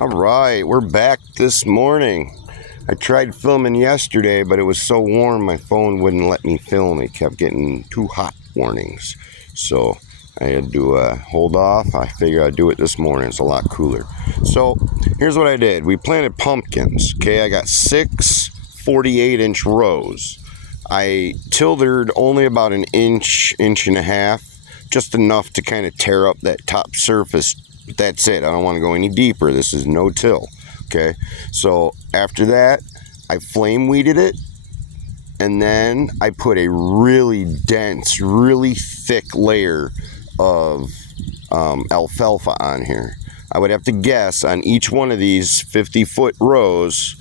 All right, we're back this morning. I tried filming yesterday, but it was so warm my phone wouldn't let me film. It kept getting too hot warnings. So I had to hold off. I figured I'd do it this morning. It's a lot cooler. So here's what I did. We planted pumpkins. Okay, I got 6 48-inch rows. I tildered only about an inch, inch and a half, just enough to kind of tear up that top surface. But that's it. I don't want to go any deeper. This is no till. Okay, so after that, I flame weeded it, and then I put a really dense, really thick layer of alfalfa on here. I would have to guess on each one of these 50-foot rows,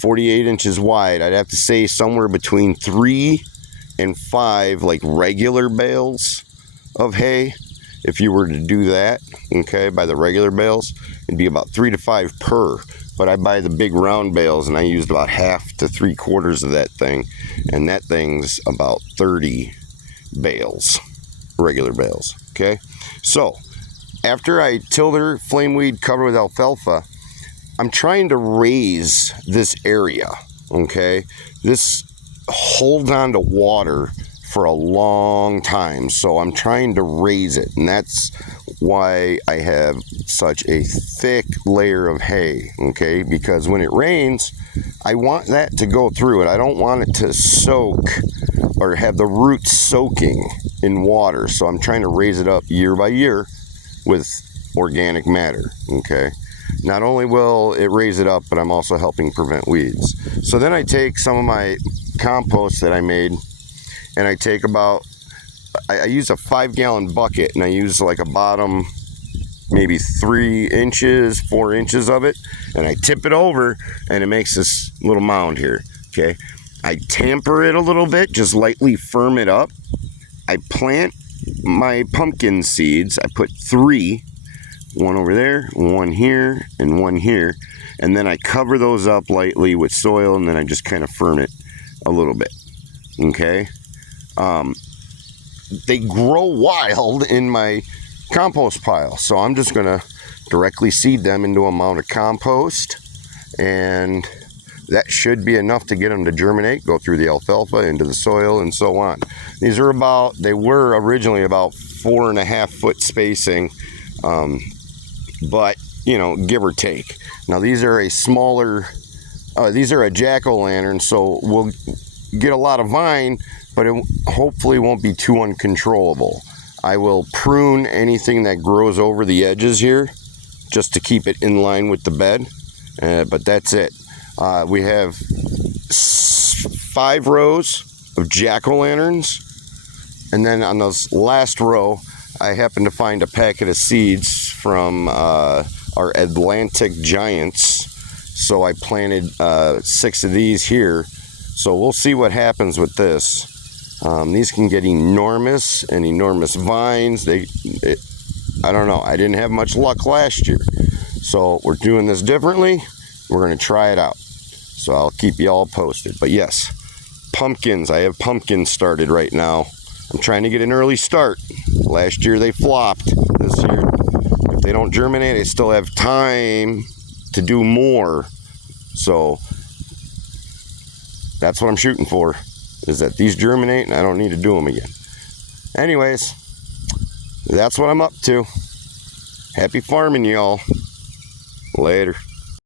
48 inches wide, I'd have to say somewhere between 3 and 5 like regular bales of hay. If you were to do that, okay, by the regular bales, it'd be about 3 to 5 per. But I buy the big round bales, and I used about half to 3/4 of that thing, and that thing's about 30 bales, regular bales. Okay, so after I tilder, flame weed, cover with alfalfa, I'm trying to raise this area. Okay, this holds on to water for a long time, so I'm trying to raise it, and that's why I have such a thick layer of hay. Okay, because when it rains, I want that to go through it. I don't want it to soak or have the roots soaking in water, so I'm trying to raise it up year by year with organic matter. Okay, not only will it raise it up, but I'm also helping prevent weeds. So then I take some of my compost that I made, and I take I use a 5-gallon bucket, and I use like a bottom maybe 3 inches, 4 inches of it, and I tip it over, and it makes this little mound here. Okay, I tamper it a little bit, just lightly firm it up. I plant my pumpkin seeds. I put 3, one over there, one here, and one here, and then I cover those up lightly with soil, and then I just kind of firm it a little bit. Okay, they grow wild in my compost pile, so I'm just gonna directly seed them into a mound of compost, and that should be enough to get them to germinate, go through the alfalfa into the soil, and so on. They were originally about 4.5 foot spacing, but you know, give or take. Now these are a smaller, these are a jack-o'-lantern, so we'll get a lot of vine, but it hopefully won't be too uncontrollable. I will prune anything that grows over the edges here just to keep it in line with the bed, but that's it. We have 5 rows of jack-o'-lanterns, and then on this last row I happened to find a packet of seeds from our Atlantic Giants, so I planted 6 of these here. So we'll see what happens with this. These can get enormous vines. I don't know. I didn't have much luck last year. So we're doing this differently. We're going to try it out. So I'll keep you all posted. But yes, pumpkins. I have pumpkins started right now. I'm trying to get an early start. Last year they flopped. This year, if they don't germinate, I still have time to do more. So that's what I'm shooting for, is that these germinate and I don't need to do them again. Anyways, that's what I'm up to. Happy farming, y'all. Later.